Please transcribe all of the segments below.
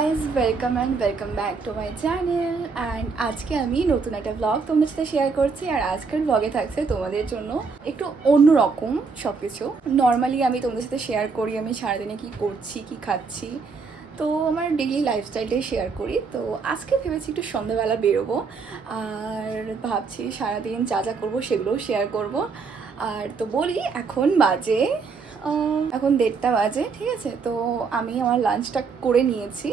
Guys welcome back to my channel and আজকে আমি নতুন একটা ব্লগ তোমাদের সাথে শেয়ার করছি। আর আজকের ব্লগে থাকছে তোমাদের জন্য একটু অন্যরকম সব কিছু। নর্মালি আমি তোমাদের সাথে শেয়ার করি আমি সারাদিনে কী করছি কী খাচ্ছি, তো আমার ডেইলি লাইফস্টাইলটাই শেয়ার করি। তো আজকে ভেবেছি একটু সন্ধ্যাবেলা বেরোবো আর ভাবছি সারাদিন যা যা করবো সেগুলোও শেয়ার করব। আর তো বলি এখন বাজে এখন 1:30 বাজে, ঠিক আছে। তো আমি আমার লাঞ্চটা করে নিয়েছি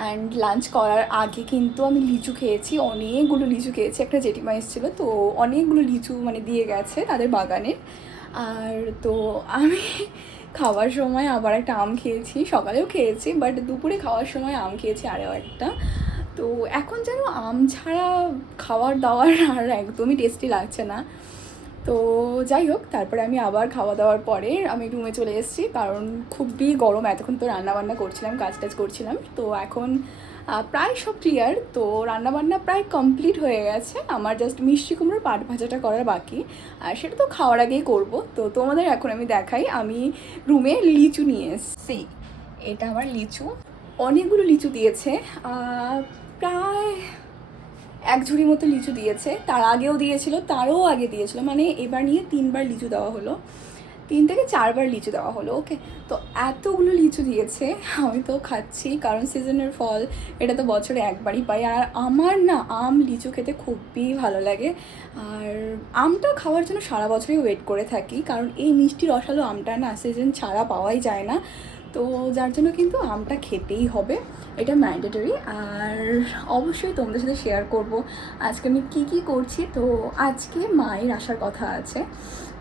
অ্যান্ড লাঞ্চ করার আগে কিন্তু আমি লিচু খেয়েছি, অনেকগুলো লিচু খেয়েছি। একটা জেঠিমা এসেছিলো, তো অনেকগুলো লিচু মানে দিয়ে গেছে তাদের বাগানের। আর তো আমি খাওয়ার সময় আবার একটা আম খেয়েছি, সকালেও খেয়েছি, বাট দুপুরে খাওয়ার সময় আম খেয়েছি আরও একটা। তো এখন যেন আম ছাড়া খাওয়ার দাওয়ার আর একদমই টেস্টি লাগছে না। তো যাই হোক, তারপরে আমি আবার খাওয়া দাওয়ার পরে আমি রুমে চলে এসেছি, কারণ খুবই গরম। এতক্ষণ তো রান্নাবান্না করছিলাম, কাজ টাজ করছিলাম। তো এখন প্রায় সব ক্লিয়ার, তো রান্নাবান্না প্রায় কমপ্লিট হয়ে গেছে। আমার জাস্ট মিষ্টি কুমড়োর পাট ভাজাটা করার বাকি, আর সেটা তো খাওয়ার আগেই করব। তো তোমাদের এখন আমি দেখাই, আমি রুমে লিচু নিয়ে এসেছি। এটা আমার লিচু, অনেকগুলো লিচু দিয়েছে, প্রায় 1 ঝুড়ি মতো লিচু দিয়েছে। তার আগেও দিয়েছিল, তারও আগে দিয়েছিল, মানে এবার নিয়ে 3বার লিচু দেওয়া হলো, 3 থেকে 4বার লিচু দেওয়া হলো। ওকে, তো এতগুলো লিচু দিয়েছে, আমি তো খাচ্ছি, কারণ সিজনের ফল, এটা তো বছরে একবারই পাই। আর আমার না আম লিচু খেতে খুবই ভালো লাগে, আর আমটা খাওয়ার জন্য সারা বছরই ওয়েট করে থাকি, কারণ এই মিষ্টি রসালো আমটা না সিজন ছাড়া পাওয়াই যায় না। তো যার জন্য কিন্তু আমটা খেতেই হবে, এটা ম্যান্ডেটরি। আর অবশ্যই তোমাদের সাথে শেয়ার করব আজকে আমি কি কি করছি। তো আজকে মায়ের আসার কথা আছে,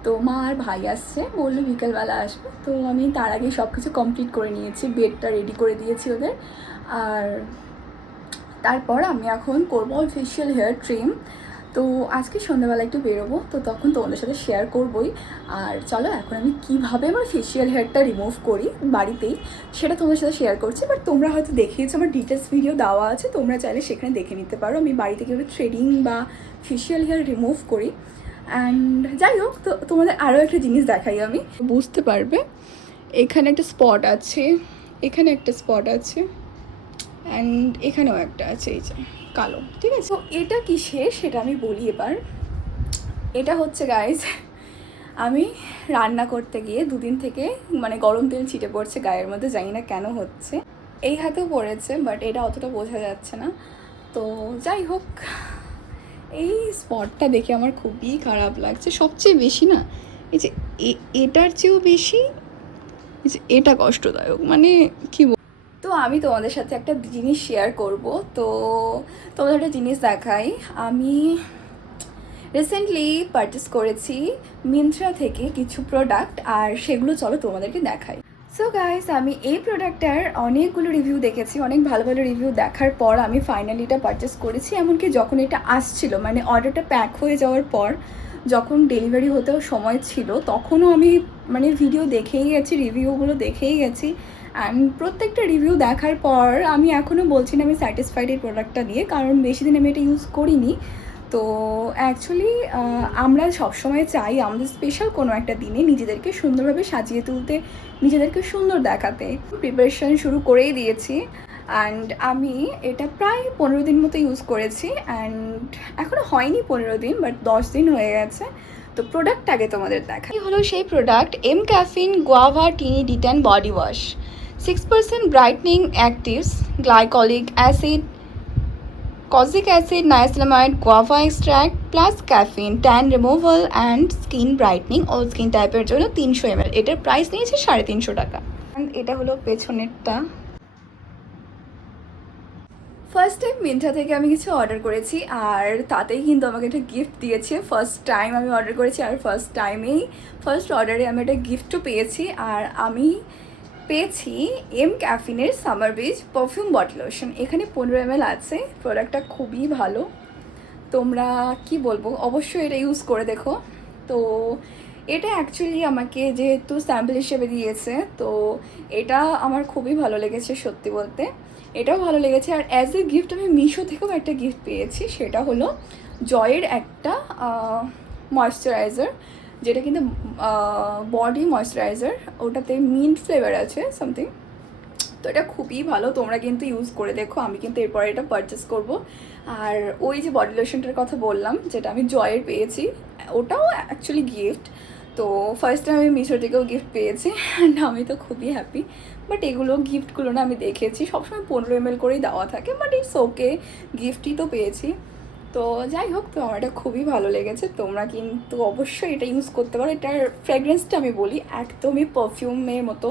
তো মা আর ভাই আসছে, বললো বিকেলবেলা আসবে। তো আমি তার আগে সব কিছু কমপ্লিট করে নিয়েছি, বেডটা রেডি করে দিয়েছি ওদের। আর তারপর আমি এখন করবো ফেশিয়াল হেয়ার ট্রিম। তো আজকে সন্ধ্যাবেলা একটু বেরোবো, তো তখন তোমাদের সাথে শেয়ার করবোই। আর চলো এখন আমি কীভাবে আমার ফেশিয়াল হেয়ারটা রিমুভ করি বাড়িতেই, সেটা তোমাদের সাথে শেয়ার করছি। বাট তোমরা হয়তো দেখিয়েছো, আমার ডিটেলস ভিডিও দেওয়া আছে, তোমরা চাইলে সেখানে দেখে নিতে পারো আমি বাড়িতে কীভাবে থ্রেডিং বা ফেশিয়াল হেয়ার রিমুভ করি। অ্যান্ড যাই হোক, তো তোমাদের আরও একটা জিনিস দেখাই, আমি বুঝতে পারবে। এখানে একটা স্পট আছে, এখানে একটা স্পট আছে, অ্যান্ড এখানেও একটা আছে, এই যে কালো, ঠিক আছে। তো এটা কিসের সেটা আমি বলি এবার। এটা হচ্ছে গাইজ, আমি রান্না করতে গিয়ে 2 দিন থেকে মানে গরম তেল ছিটে পড়ছে গায়ের মধ্যে, জানি না কেন হচ্ছে। এই হাতেও পড়েছে, বাট এটা অতটা বোঝা যাচ্ছে না। তো যাই হোক, এই স্পটটা দেখে আমার খুবই খারাপ লাগছে। সবচেয়ে বেশি না, এই যে এটার চেয়েও বেশি এই যে এটা কষ্টদায়ক, মানে কী। তো আমি তোমাদের সাথে একটা জিনিস শেয়ার করব। তো তোমাদের একটা জিনিস দেখাই, আমি রিসেন্টলি পারচেস করেছি মিন্ত্রা থেকে কিছু প্রোডাক্ট, আর সেগুলো চলো তোমাদেরকে দেখাই। সো গাইস, আমি এই প্রোডাক্টটার অনেকগুলো রিভিউ দেখেছি, অনেক ভালো ভালো রিভিউ দেখার পর আমি ফাইনালি এটা পারচেস করেছি। এমনকি যখন এটা আসছিল, মানে অর্ডারটা প্যাক হয়ে যাওয়ার পর যখন ডেলিভারি হতেও সময় ছিল, তখনও আমি মানে ভিডিও দেখেই গেছি, রিভিউগুলো দেখেই গেছি। অ্যান্ড প্রত্যেকটা রিভিউ দেখার পর আমি এখনও বলছি না আমি স্যাটিসফাইড এই প্রোডাক্টটা দিয়ে, কারণ বেশি দিন আমি এটা ইউজ করিনি। তো অ্যাকচুয়ালি আমরা সবসময় চাই আমাদের স্পেশাল কোনো একটা দিনে নিজেদেরকে সুন্দরভাবে সাজিয়ে তুলতে, নিজেদেরকে সুন্দর দেখাতে। প্রিপারেশন শুরু করেই দিয়েছি, অ্যান্ড আমি এটা প্রায় 15 দিন মতো ইউজ করেছি। অ্যান্ড এখনও হয়নি 15 দিন, বাট 10 দিন হয়ে গেছে। তো প্রোডাক্ট আগে তোমাদের দেখা, এই হলো সেই product, mCaffeine guava tiny detan body wash, 6% brightening actives, glycolic acid, kojic acid, niacinamide, guava extract plus caffeine, tan removal and skin brightening ও স্কিন টাইপের জন্য 300 ml। এটার প্রাইস নিয়েছে 350 টাকা। অ্যান্ড এটা হলো পেছনেরটা। ফার্স্ট টাইম মিন্ত্রা থেকে আমি কিছু অর্ডার করেছি, আর তাতেই কিন্তু আমাকে একটা গিফট দিয়েছে। ফার্স্ট টাইম আমি অর্ডার করেছি, আর ফার্স্ট অর্ডারে আমি একটা গিফটও পেয়েছি। আর আমি পেয়েছি এম ক্যাফিনের summer beach perfume body lotion. এখানে 15 ml আছে, প্রোডাক্টটা খুবই ভালো, তোমরা কি বলবো, অবশ্যই এটা ইউজ করে দেখো। তো এটা অ্যাকচুয়ালি আমাকে যেহেতু স্যাম্পল হিসেবে দিয়েছে, তো এটা আমার খুবই ভালো লেগেছে সত্যি বলতে, এটাও ভালো লেগেছে। আর অ্যাজ এ গিফট আমি মিশো থেকেও একটা গিফট পেয়েছি, সেটা হলো জয়ের একটা ময়েশ্চারাইজার, যেটা কিন্তু বডি ময়েশ্চারাইজার, ওটাতে মিন্ট ফ্লেভার আছে সামথিং। তো এটা খুবই ভালো, তোমরা কিন্তু ইউজ করে দেখো। আমি কিন্তু এরপরে এটা পারচেস করব। আর ওই যে বডি লোশনটার কথা বললাম যেটা আমি জয়ের পেয়েছি, ওটাও অ্যাকচুয়ালি গিফট। তো ফার্স্ট টাইম আমি মিশো থেকেও গিফট পেয়েছি অ্যান্ড আমি তো খুবই হ্যাপি। বাট এগুলো গিফটগুলো না আমি দেখেছি সবসময় 15 ml করেই দেওয়া থাকে, বাট ইটস ওকে, গিফটই তো পেয়েছি। তো যাই হোক, তো আমার এটা খুবই ভালো লেগেছে। তোমরা কিন্তু অবশ্যই এটা ইউজ করতে পারো। এটার ফ্র্যাগ্রেন্সটা আমি বলি একদমই পারফিউমের মতো,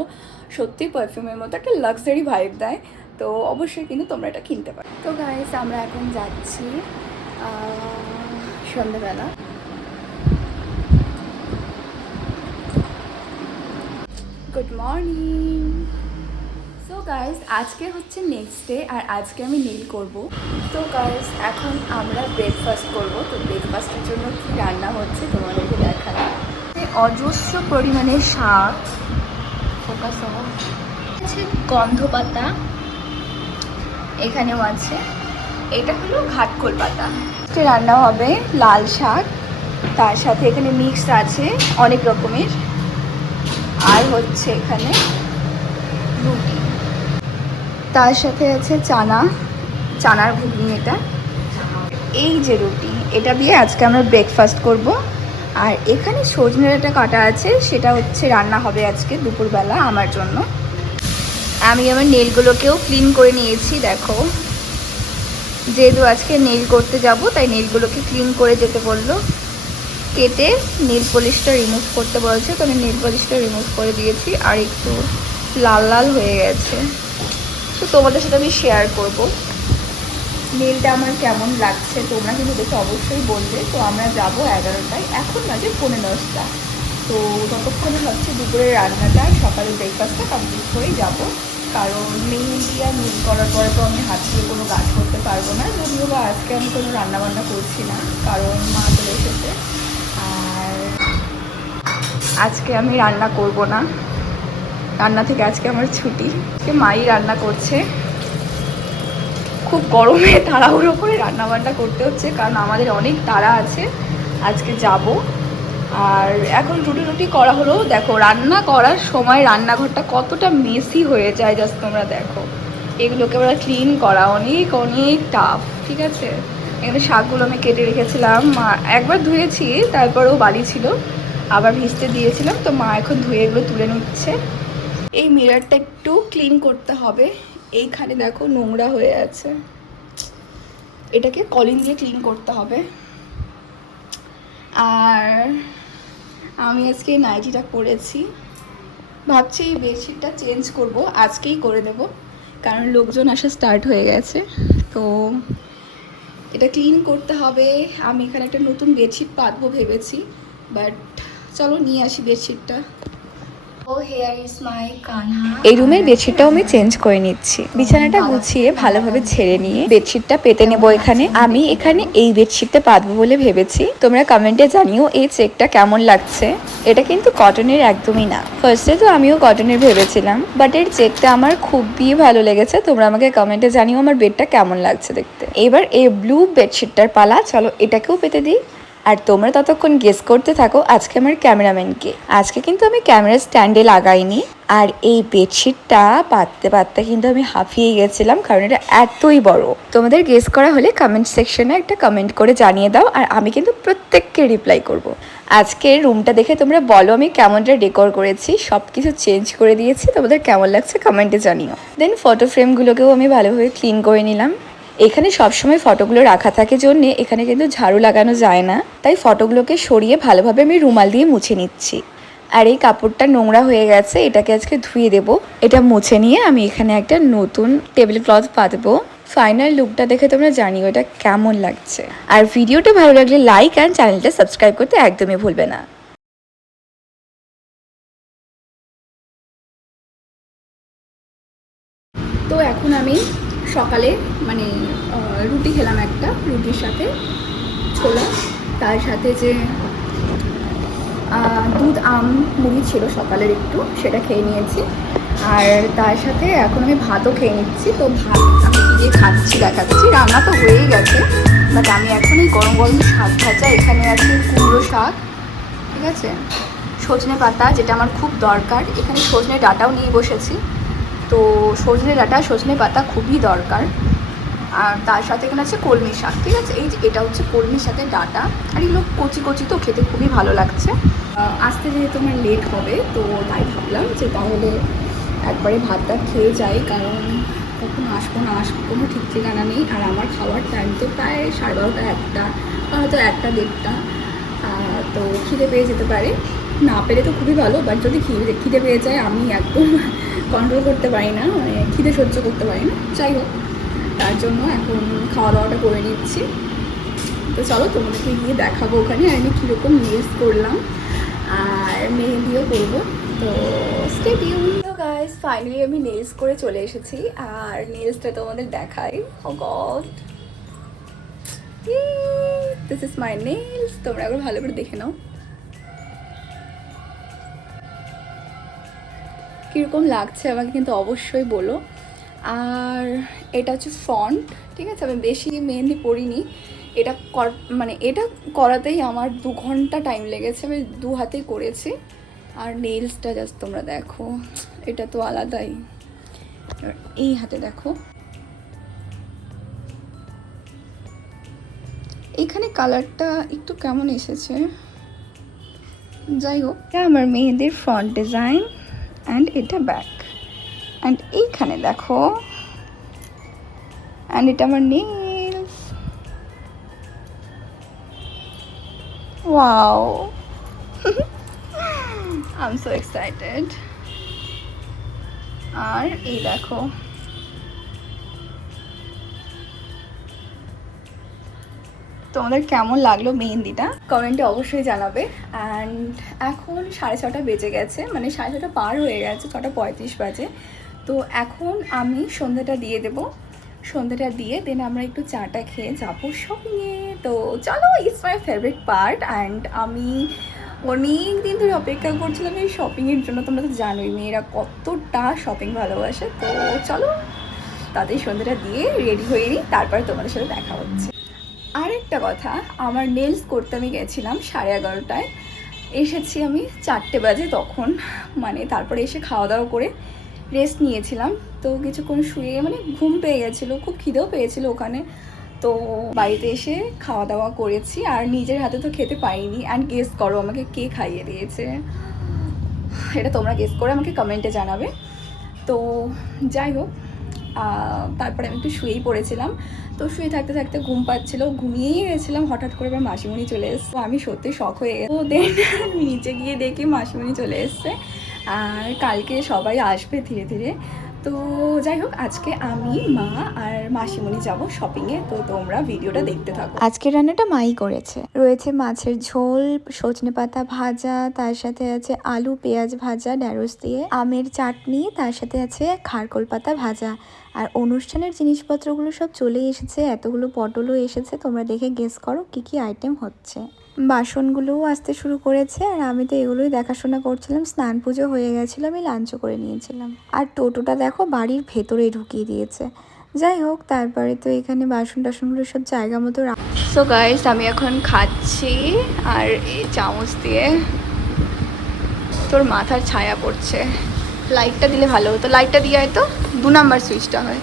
সত্যি পারফিউমের মতো একটা লাক্সারি ভাইব দেয়। তো অবশ্যই কিন্তু তোমরা এটা কিনতে পারো। তো গাইস, আমরা এখন যাচ্ছি সন্ধ্যাবেলা। Good morning. সো গাইস, আজকে হচ্ছে নেক্সট ডে আর আজকে আমি নীল করব। তো গাইস, এখন আমরা ব্রেকফাস্ট করব। তো ব্রেকফাস্টের জন্য কি রান্না হচ্ছে তোমাদেরকে দেখানো। অজস্র পরিমাণে শাক, ফোকাস আছে, গন্ধ পাতা এখানেও আছে, এটা হলো ঘাটকোল পাতা। রান্না হবে লাল শাক, তার সাথে এখানে মিক্স আছে অনেক রকমের, আর হচ্ছে এখানে রুটি, তার সাথে আছে চানার ঘুগনি। এটা এই যে রুটি, এটা দিয়ে আজকে আমরা ব্রেকফাস্ট করব। আর এখানে সজনে ডাঁটা কাটা আছে, সেটা হচ্ছে রান্না হবে আজকে দুপুরবেলা আমার জন্য। আমি আমার নেলগুলোকেও ক্লিন করে নিয়েছি। দেখো, যেহেতু আজকে নেল করতে যাব তাই নেলগুলোকে ক্লিন করে যেতে বললো, কেটে নেল পলিশটা রিমুভ করতে বলেছে, তো আমি নেল পলিশটা রিমুভ করে দিয়েছি। আর একটু লাল লাল হয়ে গেছে, তো তোমাদের সাথে আমি শেয়ার করব নেলটা আমার কেমন লাগছে। তোমরা কিন্তু দেখে অবশ্যই বলবে। তো আমরা যাব 11টায়, এখন বাজে 10:15। তো ততক্ষণে হচ্ছে দুপুরের রান্নাটা, সকালে ব্রেকফাস্টটা কমপ্লিট করেই যাব। কারণ মেহেন্দি আর নীল করার পরে তো আমি হাত দিয়ে কোনো কাজ করতে পারবো না। যদিও বা আজকে আমি কোনো রান্নাবান্না করছি না, কারণ মা চলে এসেছে। আর আজকে আমি রান্না করব না, রান্না থেকে আজকে আমার ছুটি। মাই রান্না করছে, খুব গরমে তাড়াহুড়ো করে রান্নাবান্না করতে হচ্ছে, কারণ আমাদের অনেক তাড়া আছে, আজকে যাব। আর এখন রুটি করা হলো। দেখো, রান্না করার সময় রান্নাঘরটা কতটা মেসি হয়ে যায়, জাস্ট তোমরা দেখো। এগুলোকে আমরা ক্লিন করা অনেক অনেক টাফ, ঠিক আছে। এখানে শাকগুলো আমি কেটে রেখেছিলাম, মা একবার ধুয়েছি, তারপরেও বালি ছিল, আবার ভিজতে দিয়েছিলাম। তো মা এখন ধুয়ে এগুলো তুলে নিচ্ছে। এই মিররটা একটু ক্লিন করতে হবে, এইখানে দেখো নোংরা হয়ে আছে, এটাকে কলিন দিয়ে ক্লিন করতে হবে। আর আমি আজকে নাইটিটা পরেছি, ভাবছি এই বেডশিটটা চেঞ্জ করব, আজকেই করে দেব, কারণ লোকজন আসা স্টার্ট হয়ে গেছে। তো এটা ক্লিন করতে হবে। আমি এখানে একটা নতুন বেডশিট পাতবো ভেবেছি, বাট চলো নিয়ে আসি বেডশিটটা। এই রুমের বেডশিটটাও আমি চেঞ্জ করে নিচ্ছি, বিছানাটা গুছিয়ে ভালোভাবে ছেড়ে নিয়ে বেডশিটটা পেতে নেব। আমি এখানে এই বেডশিটটা পাতবো বলে ভেবেছি। তোমরা কমেন্টে জানিও এই চেকটা কেমন লাগছে। এটা কিন্তু কটনের একদমই না, ফার্স্টে তো আমিও কটনের ভেবেছিলাম, বাট এর চেকটা আমার খুবই ভালো লেগেছে। তোমরা আমাকে কমেন্টে জানিও আমার বেডটা কেমন লাগছে দেখতে। এবার এই ব্লু বেডশিটটার পালা, চলো এটাকেও পেতে দিই। আর তোমরা ততক্ষণ গেস করতে থাকো আজকে আমার ক্যামেরাম্যানকে। আজকে কিন্তু আমি ক্যামেরা স্ট্যান্ডে লাগাইনি। আর এই বেডশিটটা পাততে কিন্তু আমি হাঁপিয়ে গেছিলাম, কারণ এটা এতই বড়। তোমাদের গেস করা হলে কমেন্ট সেকশনে একটা কমেন্ট করে জানিয়ে দাও, আর আমি কিন্তু প্রত্যেককে রিপ্লাই করব। আজকের রুমটা দেখে তোমরা বলো আমি কেমনটা ডেকোর করেছি, সব কিছু চেঞ্জ করে দিয়েছি। তোমাদের কেমন লাগছে কমেন্টে জানিও। দেন ফটো ফ্রেমগুলোকেও আমি ভালোভাবে ক্লিন করে নিলাম। এখানে সবসময় ফটোগুলো রাখা থাকে জন্যে এখানে কিন্তু ঝাড়ু লাগানো যায় না, তাই ফটোগুলোকে সরিয়ে ভালোভাবে আমি রুমাল দিয়ে মুছে নিচ্ছি। আর এই কাপড়টা নোংরা হয়ে গেছে, এটাকে আজকে ধুয়ে দেব। এটা মুছে নিয়ে আমি এখানে একটা নতুন টেবিল ক্লথ পাতবো। ফাইনাল লুকটা দেখে তোমরা জানিও এটা কেমন লাগছে। আর ভিডিওটা ভালো লাগলে লাইক অ্যান্ড চ্যানেলটা সাবস্ক্রাইব করতে একদমই ভুলবে না। তো এখন আমি সকালে মানে রুটি খেলাম, একটা রুটির সাথে ছোলা, তার সাথে যে দুধ আম মুড়ি ছিল সকালের একটু, সেটা খেয়ে নিয়েছি। আর তার সাথে এখন আমি ভাতও খেয়ে নিচ্ছি। তো ভাত আমি কী দিয়ে খাচ্ছি দেখাচ্ছি। রান্না তো হয়েই গেছে, বাট আমি এখন এই গরম গরম শাক ভাজা, এখানে আছে কুমড়ো শাক, ঠিক আছে, সজনে পাতা যেটা আমার খুব দরকার, এখানে সজনে ডাঁটাও নিয়ে বসেছি। তো সজনে ডাঁটা সজনে পাতা খুবই দরকার। আর তার সাথে এখানে আছে কলমি শাক, ঠিক আছে। এই যে এটা হচ্ছে কলমি শাকের ডাঁটা, আর এগুলো কচি কচি তো খেতে খুবই ভালো লাগছে। আসতে যেহেতু আমার লেট হবে, তো তাই ভাবলাম যে তাহলে একবারে ভাতটা খেয়ে যাই, কারণ কখন আসবো না আসবো কোনো ঠিক ঠিকানা নেই। আর আমার খাওয়ার টাইম তো প্রায় 12:30 1টা, বা হয়তো 1টা 1:30। তো খিদে পেয়ে যেতে পারে, না পেলে তো খুবই ভালো, বাট যদি খিদে পেয়ে যায় আমি একদম কন্ট্রোল করতে পারি না, মানে খিদে সহ্য করতে পারি না। যাই হোক, তার জন্য এখন খাওয়া দাওয়াটা করে নিচ্ছি। তো চলো তোমাদেরকে গিয়ে দেখাবো ওখানে আমি কীরকম নেলস করলাম, আর মেহেন্দিও করবো। তো স্টে টিউন। তো গাইস, ফাইনালি আমি নেলস করে চলে এসেছি, আর নেলসটা তোমাদের দেখাই। Oh God, this is my nails. তোমরা একবার ভালো করে দেখে নাও কীরকম লাগছে আমাকে কিন্তু অবশ্যই বলো। আর এটা হচ্ছে ফন্ট, ঠিক আছে। আমি বেশি মেহেন্দি পড়িনি, এটা মানে এটা করাতেই আমার 2 ঘন্টা টাইম লেগেছে, আমি 2 হাতেই করেছি। আর নেলসটা জাস্ট তোমরা দেখো, এটা তো আলাদাই। এই হাতে দেখো, এখানে কালারটা একটু কেমন এসেছে। যাই হোক, এটা আমার মেহেন্দির ফ্রন্ট ডিজাইন, অ্যান্ড এটা ব্যাক, অ্যান্ড এইখানে দেখো, অ্যান্ড এটা আমার nails. Wow, I am so excited. আর এই দেখো, তোমাদের কেমন লাগলো মেহেন্দিটা কমেন্টে অবশ্যই জানাবে। অ্যান্ড এখন 6:30 বেজে গেছে, মানে 6:30 পার হয়ে গেছে, 6:35 বাজে। তো এখন আমি সন্ধ্যাটা দিয়ে দেবো, সন্ধ্যাটা দিয়ে দেন আমরা একটু চাটা খেয়ে যাবো শপিংয়ে। তো চলো, it's my favourite part, and আমি অনেক দিন ধরে অপেক্ষা করছিলাম এই শপিংয়ের জন্য। তোমরা তো জানোই মেয়েরা কতটা শপিং ভালোবাসে। তো চলো তাদের সন্ধ্যাটা দিয়ে রেডি হয়ে নিই, তারপরে তোমাদের সাথে দেখা হচ্ছে। আরেকটা কথা, আমার নেলস করতে আমি গেছিলাম 11:30টায়, এসেছি আমি 4টে বাজে তখন, মানে তারপরে এসে খাওয়া দাওয়া করে রেস্ট নিয়েছিলাম। তো কিছুক্ষণ শুয়ে, মানে ঘুম পেয়ে গেছিলো, খুব খিদেও পেয়েছিল ওখানে। তো বাড়িতে এসে খাওয়া দাওয়া করেছি, আর নিজের হাতে তো খেতে পাইনি। অ্যান্ড গেস করো আমাকে কে খাইয়ে দিয়েছে, এটা তোমরা গেস করে আমাকে কমেন্টে জানাবে। তো যাই হোক, তারপরে আমি একটু শুয়েই পড়েছিলাম। তো শুয়ে থাকতে থাকতে ঘুম পাচ্ছিলো, ঘুমিয়েই গেছিলাম। হঠাৎ করে এবার মাসিমণি চলে এসছে, আমি সত্যি শখ হয়ে গেছি। তো দেন নিচে গিয়ে দেখি মাসিমণি চলে এসছে, আর কালকে সবাই আসবে ধীরে ধীরে। তো যাই হোক, আজকে আমি, মা আর মাসিমণি যাব শপিংয়ে। তো তোমরা ভিডিওটা দেখতে থাকো। আজকের রান্নাটা মাই করেছে, রয়েছে মাছের ঝোল, সজনে পাতা ভাজা, তার সাথে আছে আলু পেঁয়াজ ভাজা ঢ্যাঁড়স দিয়ে, আমের চাটনি, তার সাথে আছে খারকোল পাতা ভাজা। আর অনুষ্ঠানের জিনিসপত্রগুলো সব চলে এসেছে, এতগুলো পটলও এসেছে। তোমরা দেখে গেস করো কি কি আইটেম হচ্ছে। বাসনগুলোও আসতে শুরু করেছে, আর আমি তো এগুলোই দেখাশোনা করছিলাম। স্নান পুজো হয়ে গেছিলো, আমি লাঞ্চও করে নিয়েছিলাম। আর টোটোটা দেখো বাড়ির ভেতরে ঢুকিয়ে দিয়েছে। যাই হোক, তারপরে তো এখানে বাসন টাসনগুলো সব জায়গা মতো। সো গাইস, আমি এখন খাচ্ছি, আর এই চামচ দিয়ে তোর মাথার ছায়া পড়ছে। লাইটটা দিলে ভালো হতো, লাইটটা দিয়ে হয়তো 2 নাম্বার সুইচটা হয়।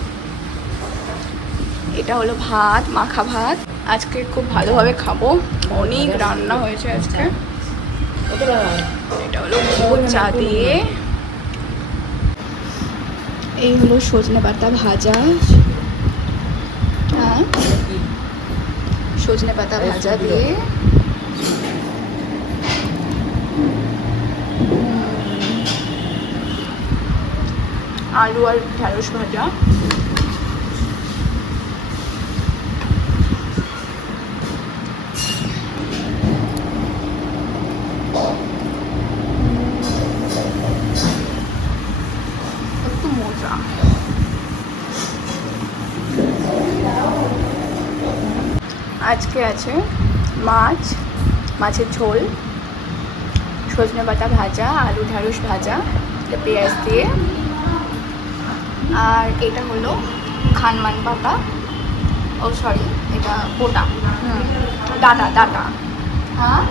এটা হলো ভাত, মাখা ভাত। আজকে খুব ভালোভাবে খাবো, অনেক রান্না হয়েছে আজকে। এটা হলো মোচা দিয়ে, এই হলো সজনে পাতা ভাজা। হ্যাঁ, সজনে পাতা ভাজা দিয়ে আলু আর ঢ্যাঁড়স ভাজা। একটু মোচা। আজকে আছে মাছ, মাছের ঝোল, সজনে পাতা ভাজা, আলু ঢ্যাঁড়স ভাজা, এটা পেঁয়াজ দিয়ে। আর এটা হলো খানমান পাতা, ও সরি, এটা পোটা, ডাটা ডাটা। হ্যাঁ,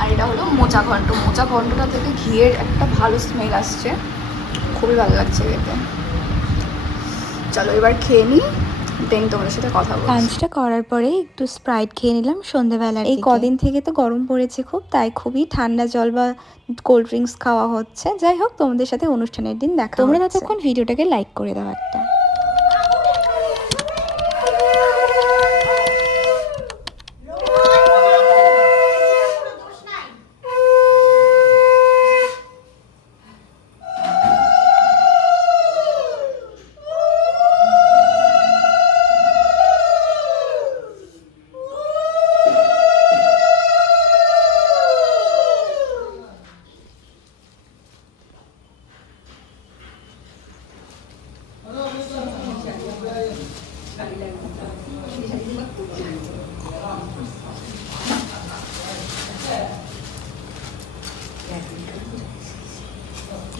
আর এটা হলো মোচা ঘন্ট। মোচা ঘন্টটা থেকে ঘিয়ের একটা ভালো স্মেল আসছে। খুবই ভালো লাগছে খেতে। চলো এবার খেয়ে নিই, দেন তোমাদের সাথে কথা বলছি। লাঞ্চটা করার পরে একটু স্প্রাইট খেয়ে নিলাম সন্ধ্যাবেলার এই কদিন থেকে তো গরম পড়েছে খুব, তাই খুবই ঠান্ডা জল বা কোল্ড ড্রিঙ্কস খাওয়া হচ্ছে। যাই হোক, তোমাদের সাথে অনুষ্ঠানের দিন দেখা। তোমরা ততক্ষণ ভিডিওটাকে লাইক করে দাও একটা।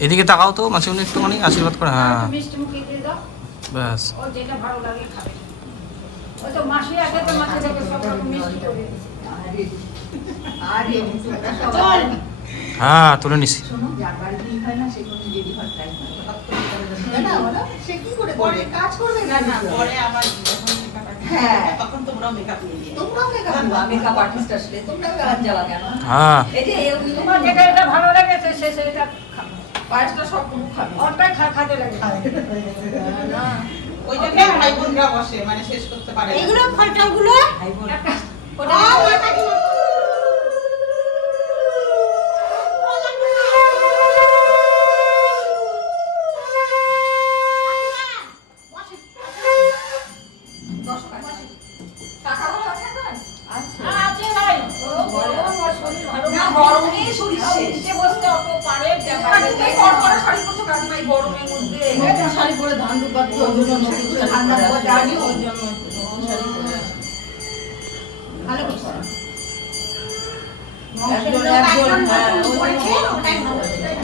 এদিকে তাকাও তো মাসিমণি, একটুখানি আশীর্বাদ করে। হ্যাঁ মিষ্টি মুখে দিয়ে দাও, ব্যাস। ও যেটা ভালো লাগে খাবে। ওই তো মাসি আছে, তো মাসি থেকে সব রকম মিষ্টি করে দিয়েছে। চল হ্যাঁ তুলে নিছি। হ্যাঁ তোমার যেটা এটা ভালো লেগেছে সে সেটা খাবে। পায়েসটা সব খাবে, ওটাই খাতে লাগে। ওই জায়গায় ভাই বোনরা বসে, মানে শেষ করতে পারে না। এগুলো ফলটাগুলো ওটা আছে ভাই, ও গরম আর শরীর ভালো না, গরমে শরীর নিচে বসতে অত পারে। তুমি কড়কড়া শাড়ি পরছো কাকিমা এই গরমের মধ্যে? এটা শাড়ি পরে ধান দুপাত ঠান্ডা পড়ে আমি ওই জন্য শাড়ি পরে ভালো করছো।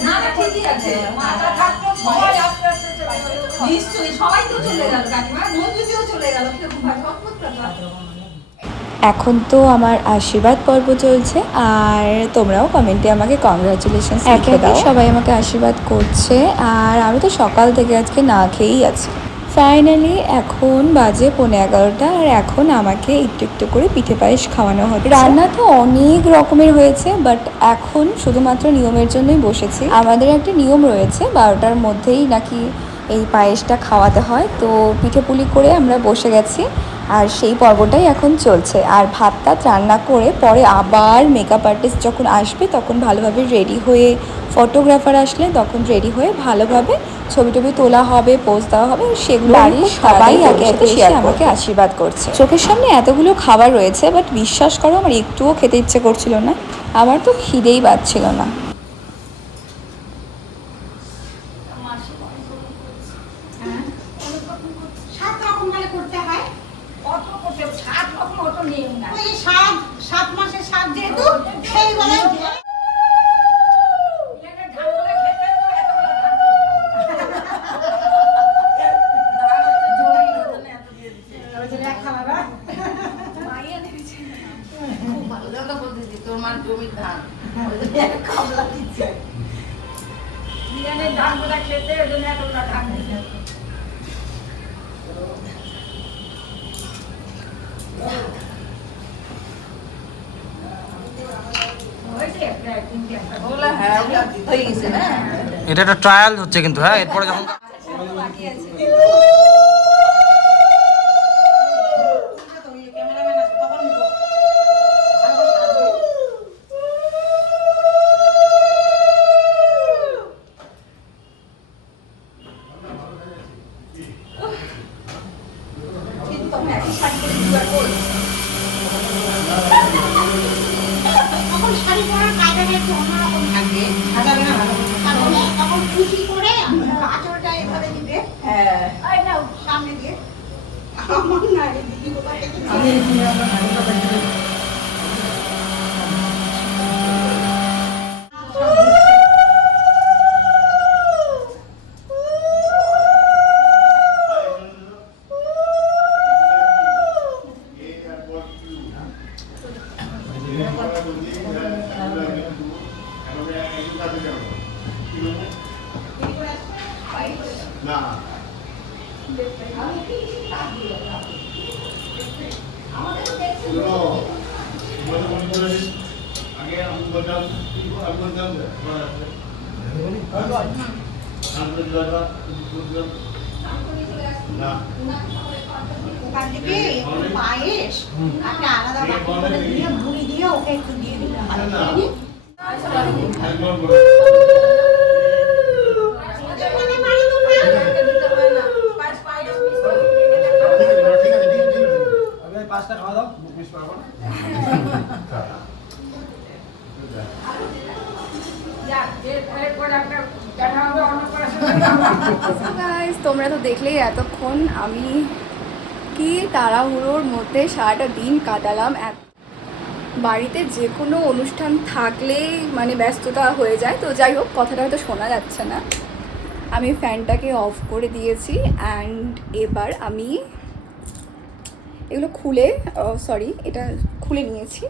না না ঠিকই আছে, মাথা থাকতো সবাই আস্তে আস্তে চলে গেল। নিশ্চয়ই সবাই তো চলে গেল কাকিমা, নন্দীও চলে গেল, কেউ ভালো অদ্ভুত ব্যাপার। এখন তো আমার আশীর্বাদ পর্ব চলছে, আর তোমরাও কমেন্টে আমাকে কংগ্রাচুলেশনস লিখে দাও। সবাই আমাকে আশীর্বাদ করছে, আর আমি তো সকাল থেকে আজকে না খেয়েই আছি। ফাইনালি এখন বাজে 11:15, আর এখন আমাকে একটু একটু করে পিঠে পায়েস খাওয়ানো হচ্ছে। রান্না তো অনেক রকমের হয়েছে, বাট এখন শুধুমাত্র নিয়মের জন্যই বসেছি। আমাদের একটা নিয়ম রয়েছে 12টার মধ্যেই নাকি এই পায়েসটা খাওয়াতে হয়, তো পিঠে পুলি করে আমরা বসে গেছি, আর সেই পর্বটাই এখন চলছে। আর ভাত টাত রান্না করে পরে আবার মেকআপ আর্টিস্ট যখন আসবে তখন ভালোভাবে রেডি হয়ে, ফটোগ্রাফার আসলে তখন রেডি হয়ে ভালোভাবে ছবি টবি তোলা হবে, পোজ দেওয়া হবে। সেগুলো বাড়ির সবাই একে একে শেয়ার আমাকে আশীর্বাদ করছে। চোখের সামনে এতগুলো খাবার রয়েছে, বাট বিশ্বাস করো আমার একটুও খেতে ইচ্ছে করছিল না, আমার তো খিদেই পাচ্ছিল না। সাত রকম ভাবে করতে হয়। অত করতে 7 রকম অত নিয়ম না। ওই সাত মাসের সাত যেহেতু সেই বলে এখানে ধানগুলো খেতে তো এতগুলো ধান তোর মার জমির ধান কামলা দিচ্ছে। এখানে ধানগুলো খেতে ওই জন্য এতগুলো ধান দিচ্ছে। হয়েছে একটা তিনটে একটা ওগুলা হ্যাঁ ওগুলা হয়ে গেছে না। এটা একটা ট্রায়াল হচ্ছে কিন্তু। হ্যাঁ এরপরে যখন ক্যামেরাম্যান আছে তখন নিব। তখন শাড়ি পরার কায়দাটা একটু অন্যরকম থাকবে। সাজাবে না ভালো করে। কারণ তখন খুশি করে আঁচলটা এভাবে দিবে। হ্যাঁ এই নাও সামনে দিয়ে। আমার না এই দিদি কোথা থেকে না আগে আমি বলতাম না ওখান থেকে একটু পায়েস একটা আলাদা বাটি করে দিয়ে মুড়ি দিয়ে ওকে একটু দিয়ে দিলাম পাঁচটা খাওয়া দাও মিস পারবো না গাইস তোমরা তো দেখলেই এতক্ষণ আমি কি তাড়াহুড়োর মধ্যে সারাটা দিন কাটালাম। বাড়িতে যে কোনো অনুষ্ঠান থাকলেই মানে ব্যস্ততা হয়ে যায়। তো যাই হোক, কথাটা হয়তো শোনা যাচ্ছে না। আমি ফ্যানটাকে অফ করে দিয়েছি অ্যান্ড এবার আমি এগুলো খুলে এটা খুলে নিয়েছি,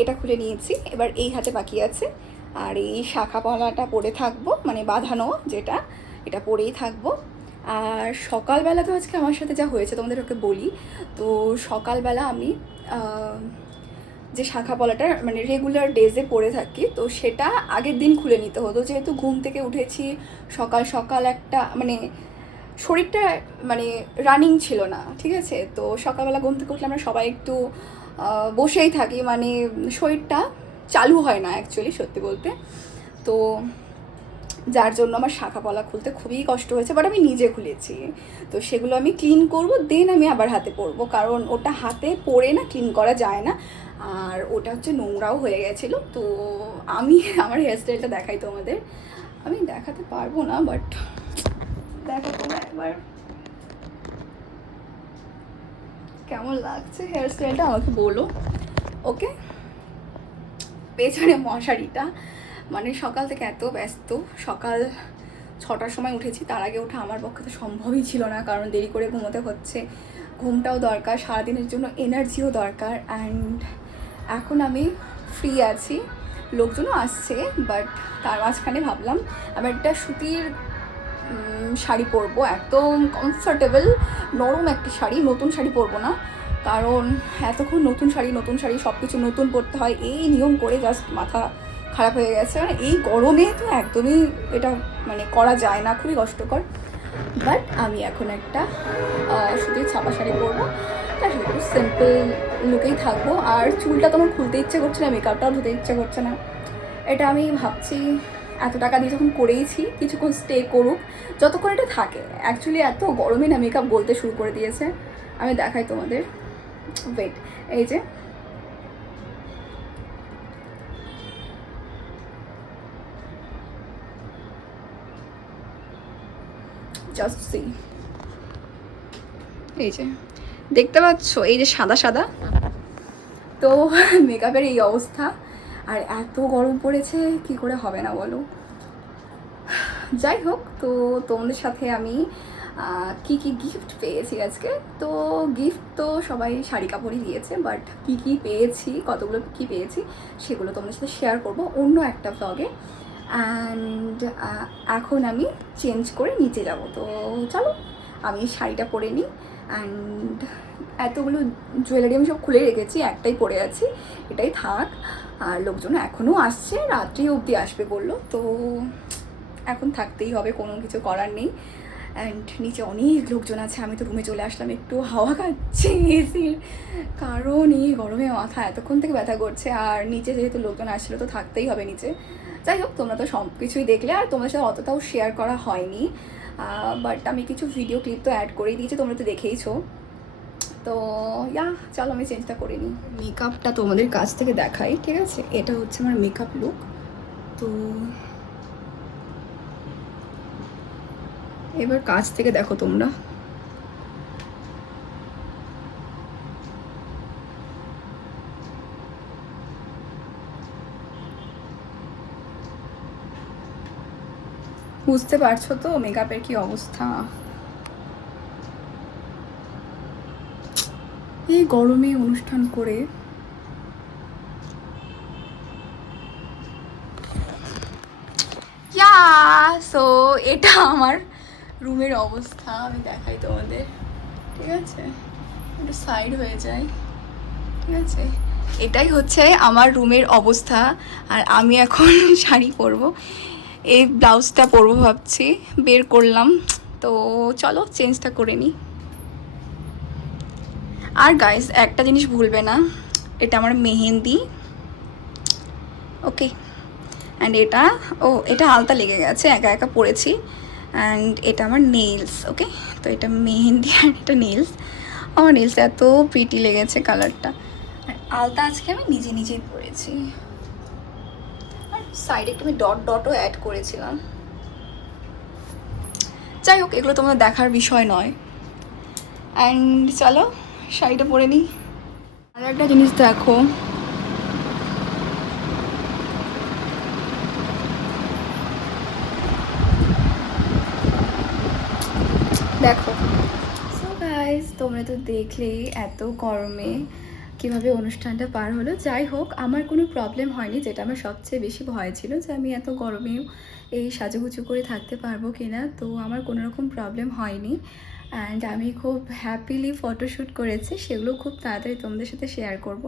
এটা খুলে নিয়েছি। এবার এই হাতে বাকি আছে, আর এই শাখা পলাটা পরে থাকবো, মানে বাঁধানো যেটা, এটা পরেই থাকবো। আর সকালবেলা তো আজকে আমার সাথে যা হয়েছে তোমাদের ওকে বলি। তো সকালবেলা আমি যে শাখা পলাটা মানে রেগুলার ডেজে পরে থাকি, তো সেটা আগের দিন খুলে নিতে হতো, যেহেতু ঘুম থেকে উঠেছি সকাল সকাল একটা মানে শরীরটা মানে রানিং ছিল না, ঠিক আছে। তো সকালবেলা ঘুম থেকে উঠলে আমরা সবাই একটু বসেই থাকি, মানে শরীরটা চালু হয় না অ্যাকচুয়ালি সত্যি বলতে। তো যার জন্য আমার শাখা পলা খুলতে খুবই কষ্ট হয়েছে, বাট আমি নিজে খুলেছি। তো সেগুলো আমি ক্লিন করব, দেন আমি আবার হাতে পরবো, কারণ ওটা হাতে পরে না ক্লিন করা যায় না। আর ওটা হচ্ছে নোংরাও হয়ে গেছিলো। তো আমি আমার হেয়ারস্টাইলটা দেখাই তোমাদের, আমি দেখাতে পারবো না, বাট দেখো তোমরা একবার কেমন লাগছে হেয়ারস্টাইলটা আমাকে বলো, ওকে। পেছনে মশারিটা, মানে সকাল থেকে এত ব্যস্ত, সকাল 6টার সময় উঠেছি, তার আগে ওঠা আমার পক্ষে তো সম্ভবই ছিল না, কারণ দেরি করে ঘুমোতে হচ্ছে। ঘুমটাও দরকার, সারাদিনের জন্য এনার্জিও দরকার। অ্যান্ড এখন আমি ফ্রি আছি, লোকজনও আসছে, বাট তার মাঝখানে ভাবলাম আমি একটা সুতির শাড়ি পরবো, একদম কমফর্টেবল নরম একটা শাড়ি, নতুন শাড়ি পরবো না, কারণ এতক্ষণ নতুন শাড়ি সব কিছু নতুন পরতে হয়, এই নিয়ম করে জাস্ট মাথা খারাপ হয়ে গেছে। মানে এই গরমে তো একদমই এটা মানে করা যায় না, খুবই কষ্টকর। বাট আমি এখন একটা সুতির ছাপা শাড়ি পরবো, তার সাথে একটু সিম্পল লুকেই থাকবো। আর চুলটা তো আমার খুলতে ইচ্ছে করছে না, মেকআপটাও ধুতে ইচ্ছে করছে না। এটা আমি ভাবছি এত টাকা দিয়ে যখন করেইছি কিছুক্ষণ স্টে করুক, যতক্ষণ এটা থাকে। অ্যাকচুয়ালি এত গরমে না মেকআপ গলতে শুরু করে দিয়েছে। আমি দেখাই তোমাদের, ওয়েট, এই যে জাস্ট সি, এই যে দেখতে পাচ্ছ, এই যে সাদা সাদা। তো মেকআপের এই অবস্থা, আর এত গরম পড়েছে, কি করে হবে না বলো। যাই হোক, তো তোমাদের সাথে আমি কি কি গিফট পেয়েছি আজকে। তো গিফট তো সবাই শাড়ি কাপড়ই দিয়েছে, বাট কি কি পেয়েছি, কতগুলো কি পেয়েছি সেগুলো তোমাদের সাথে শেয়ার করব অন্য একটা ব্লগে। অ্যান্ড এখন আমি চেঞ্জ করে নিচে যাব। তো চলো আমি শাড়িটা পরে নিই। অ্যান্ড এতগুলো জুয়েলারি আমি সব খুলে রেখেছি, একটাই পরে আছি, এটাই থাক। আর লোকজন এখনও আসছে, রাত্রি অবধি আসবে বললো, তো এখন থাকতেই হবে, কোনো কিছু করার নেই। অ্যান্ড নিচে অনেক লোকজন আছে, আমি তো রুমে চলে আসলাম, একটু হাওয়া খাচ্ছি এসির, কারণ এই গরমে মাথা এতক্ষণ থেকে ব্যথা করছে। আর নিচে যেহেতু লোকজন আসছিলো, তো থাকতেই হবে নিচে। যাই হোক, তোমরা তো সব কিছুই দেখলে, আর তোমাদের সাথে অতটাও শেয়ার করা হয়নি, বাট আমি কিছু ভিডিও ক্লিপ তো অ্যাড করেই দিয়েছি, তোমরা তো দেখেইছো। তো চলো আমি চেঞ্জটা করে নিই। মেকআপটা তোমাদের কাছ থেকে দেখাই, ঠিক আছে। এটা হচ্ছে আমার মেকআপ লুক। তো এবার কাছ থেকে দেখো তোমরা, বুঝতে পারছো তো মেকআপের কি অবস্থা। এই গরমে অনুষ্ঠান করে সো এটা আমার রুমের অবস্থা আমি দেখাই তোমাদের, ঠিক আছে? একটু সাইড হয়ে যায়, ঠিক আছে? এটাই হচ্ছে আমার রুমের অবস্থা। আর আমি এখন শাড়ি পরবো, এই ব্লাউজটা পরবো ভাবছি, বের করলাম। তো চলো চেঞ্জটা করে নিই। আর গাইস একটা জিনিস ভুলবে না, এটা আমার মেহেন্দি, ওকে? অ্যান্ড এটা আলতা লেগে গেছে, একা একা পরেছি। অ্যান্ড এটা আমার নেইলস, ওকে? তো এটা মেহেন্দি আর এটা নেইলস। আমার নেইলসটা এত প্রিটি লেগেছে কালারটা। আর আলতা আজকে আমি নিজেই পরেছি। আর সাইডে একটু আমি ডটও অ্যাড করেছিলাম। যাই হোক, এগুলো তোমাদের দেখার বিষয় নয়। অ্যান্ড চলো শাড়িটা পরে নিই। আর একটা জিনিস দেখো, দেখো। সো গাইস, তোমরা তো দেখলেই এত গরমে কিভাবে অনুষ্ঠানটা পার হলো। যাই হোক, আমার কোনো প্রবলেম হয়নি, যেটা আমার সবচেয়ে বেশি ভয় ছিল, যে আমি এত গরমেও এই সাজুগুজু করে থাকতে পারবো কিনা। তো আমার কোনো রকম প্রবলেম হয়নি। অ্যান্ড আমি খুব হ্যাপিলি ফটোশ্যুট করেছি, সেগুলো খুব তাড়াতাড়ি তোমাদের সাথে শেয়ার করব।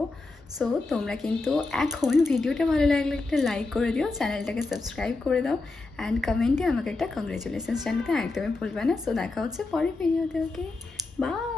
সো তোমরা কিন্তু এখন ভিডিওটা ভালো লাগলে একটা লাইক করে দিও, চ্যানেলটাকে সাবস্ক্রাইব করে দাও, অ্যান্ড কমেন্টে আমাকে একটা কংগ্রেচুলেশনস জানাতে একদমই ভুলবে না। সো দেখা হচ্ছে পরের ভিডিওতে, ওকে? বাই।